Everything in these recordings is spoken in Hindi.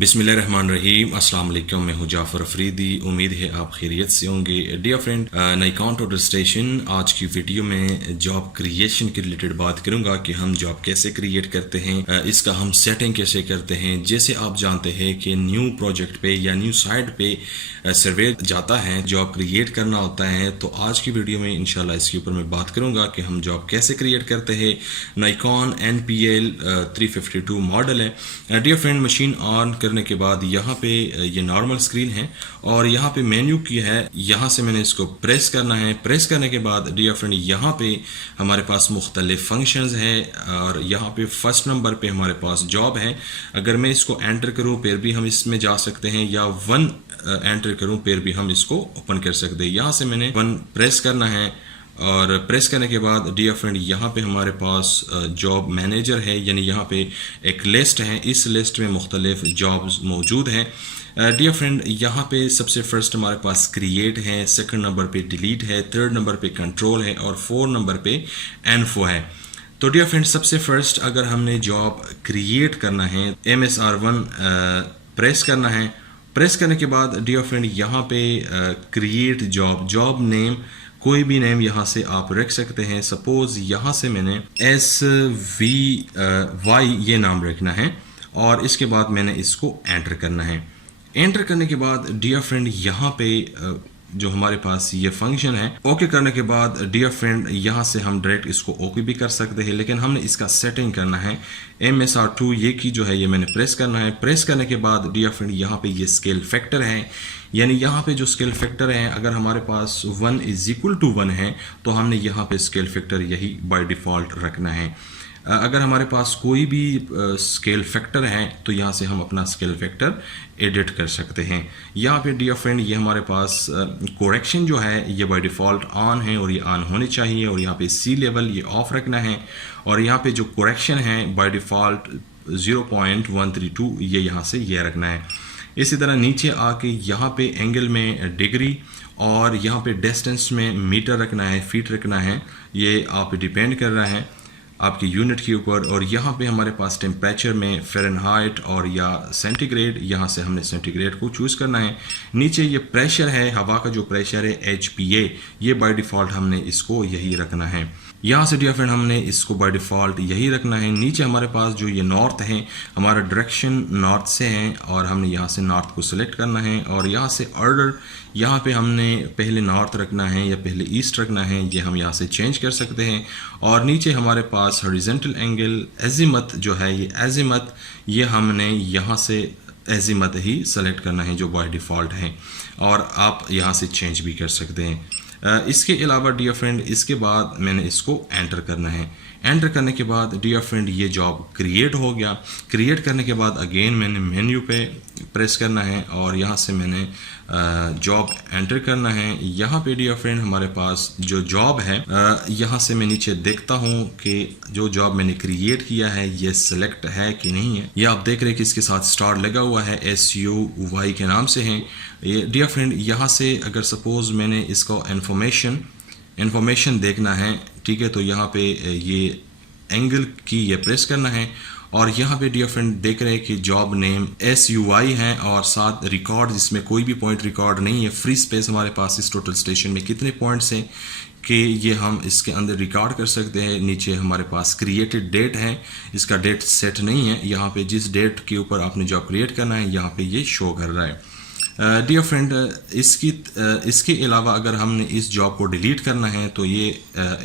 बिस्मिल्लाहिर्रहमानिर्रहीम अस्सलाम वालेकुम। मैं हूं जाफ़र अफरीदी। उम्मीद है आप खैरियत से होंगे। Dear friend, Nikon total station आज की वीडियो में जॉब क्रिएशन के रिलेटेड बात करूंगा कि हम जॉब कैसे क्रिएट करते हैं, इसका हम सेटिंग कैसे करते हैं। जैसे आप जानते हैं कि न्यू प्रोजेक्ट पे या न्यू साइट पे सर्वे जाता है, जॉब क्रिएट करना होता है। तो आज की वीडियो में इंशाल्लाह इसके ऊपर मैं बात करूंगा कि हम जॉब कैसे क्रिएट करते हैं। निकॉन NPL 352 मॉडल है। डियर फ्रेंड, मशीन ऑन करने के बाद यहाँ पे ये नॉर्मल स्क्रीन है और यहाँ पे मेन्यू की है। यहाँ से मैंने इसको प्रेस करना है। प्रेस करने के बाद डियर फ्रेंड यहाँ पे हमारे पास मुख्तलिफ फंक्शंस है और यहाँ पे फर्स्ट नंबर पे हमारे पास जॉब है। अगर मैं इसको एंटर करूँ फिर भी हम इसमें जा सकते हैं, या वन एंटर करूँ फिर भी हम इसको ओपन कर सकते हैं। यहाँ से मैंने वन प्रेस करना है और प्रेस करने के बाद डियर फ्रेंड यहाँ पे हमारे पास जॉब मैनेजर है, यानी यहाँ पे एक लिस्ट है। इस लिस्ट में मुख्तलिफ जॉब्स मौजूद हैं। डियर फ्रेंड, यहाँ पे सबसे फर्स्ट हमारे पास क्रिएट है, सेकंड नंबर पे डिलीट है, थर्ड नंबर पे कंट्रोल है और फोर्थ नंबर पे इन्फो है। तो डियर फ्रेंड, सबसे फर्स्ट अगर हमने जॉब क्रिएट करना है, MSR1 प्रेस करना है। प्रेस करने के बाद डियर फ्रेंड यहाँ पे क्रिएट जॉब नेम, कोई भी नेम यहाँ से आप रख सकते हैं। सपोज यहाँ से मैंने SVY ये नाम रखना है और इसके बाद मैंने इसको एंटर करना है। एंटर करने के बाद डियर फ्रेंड यहाँ पे जो हमारे पास ये फंक्शन है, ओके करने के बाद डियर फ्रेंड यहाँ से हम डायरेक्ट इसको ओके भी कर सकते हैं, लेकिन हमने इसका सेटिंग करना है। MSR2 ये की जो है ये मैंने प्रेस करना है। प्रेस करने के बाद डियर फ्रेंड यहाँ पे ये स्केल फैक्टर है, यानी यहाँ पे जो स्केल फैक्टर है, अगर हमारे पास 1 = 1 है तो हमने यहाँ पे स्केल फैक्टर यही बाय डिफ़ॉल्ट रखना है। अगर हमारे पास कोई भी स्केल फैक्टर है तो यहाँ से हम अपना स्केल फैक्टर एडिट कर सकते हैं। यहाँ पे डियर फ्रेंड ये हमारे पास कोरेक्शन जो है ये बाय डिफ़ॉल्ट ऑन है और ये ऑन होने चाहिए, और यहाँ पे C लेवल ये ऑफ रखना है, और यहाँ पे जो कोरेक्शन है बाय डिफ़ॉल्ट 0.132 ये यहाँ से ये रखना है। इसी तरह नीचे आके यहाँ पे एंगल में डिग्री और यहाँ पे डिस्टेंस में मीटर रखना है, फीट रखना है। ये आप डिपेंड कर रहा है आपकी यूनिट के ऊपर। और यहाँ पे हमारे पास टेम्परेचर में फ़ारेनहाइट और या सेंटीग्रेड, यहाँ से हमने सेंटीग्रेड को चूज़ करना है। नीचे ये प्रेशर है, हवा का जो प्रेशर है HPA, ये बाय डिफ़ॉल्ट हमने इसको यही रखना है। यहाँ से डियर फ्रेंड हमने इसको बाय डिफ़ॉल्ट यही रखना है। नीचे हमारे पास जो ये नॉर्थ है, हमारा डायरेक्शन नॉर्थ से है और हमने यहाँ से नॉर्थ को सिलेक्ट करना है। और यहाँ से ऑर्डर, यहाँ पे हमने पहले नॉर्थ रखना है या पहले ईस्ट रखना है, ये हम यहाँ से चेंज कर सकते हैं। और नीचे हमारे पास हॉरिजॉन्टल एंगल एज़िमथ जो है, ये एज़िमथ ये हमने यहाँ से एज़िमथ ही सेलेक्ट करना है जो बाय डिफ़ॉल्ट है, और आप यहाँ से चेंज भी कर सकते हैं। इसके अलावा डियर फ्रेंड इसके बाद मैंने इसको एंटर करना है। एंटर करने के बाद डियर फ्रेंड ये जॉब क्रिएट हो गया। क्रिएट करने के बाद अगेन मैंने मेन्यू पे प्रेस करना है और यहाँ से मैंने जॉब एंटर करना है। यहाँ पे डियर फ्रेंड हमारे पास जो जॉब है, यहाँ से मैं नीचे देखता हूँ कि जो जॉब मैंने क्रिएट किया है ये सिलेक्ट है कि नहीं है। ये आप देख रहे हैं कि इसके साथ स्टार लगा हुआ है, SUY के नाम से है ये। डियर फ्रेंड यहाँ से अगर सपोज मैंने इसको इन्फॉर्मेशन देखना है, ठीक है, तो यहाँ पे ये एंगल की ये प्रेस करना है। और यहाँ पे डियर फ्रेंड देख रहे हैं कि जॉब नेम SUY है और साथ रिकॉर्ड, जिसमें कोई भी पॉइंट रिकॉर्ड नहीं है। फ्री स्पेस हमारे पास इस टोटल स्टेशन में कितने पॉइंट्स हैं कि ये हम इसके अंदर रिकॉर्ड कर सकते हैं। नीचे हमारे पास क्रिएटेड डेट है, इसका डेट सेट नहीं है। यहाँ पे जिस डेट के ऊपर आपने जॉब क्रिएट करना है यहाँ पे ये शो कर रहा है। डियर फ्रेंड इसके अलावा अगर हमने इस जॉब को डिलीट करना है तो ये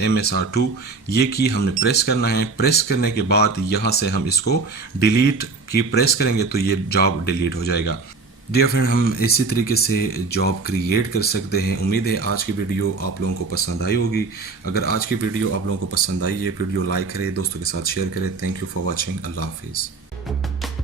MSR2 ये की हमने प्रेस करना है। प्रेस करने के बाद यहाँ से हम इसको डिलीट की प्रेस करेंगे तो ये जॉब डिलीट हो जाएगा। डियर फ्रेंड, हम इसी तरीके से जॉब क्रिएट कर सकते हैं। उम्मीद है आज की वीडियो आप लोगों को पसंद आई होगी। अगर आज की वीडियो आप लोगों को पसंद आई है, वीडियो लाइक करें, दोस्तों के साथ शेयर करें। Thank you for watching. अल्लाह हाफिज़।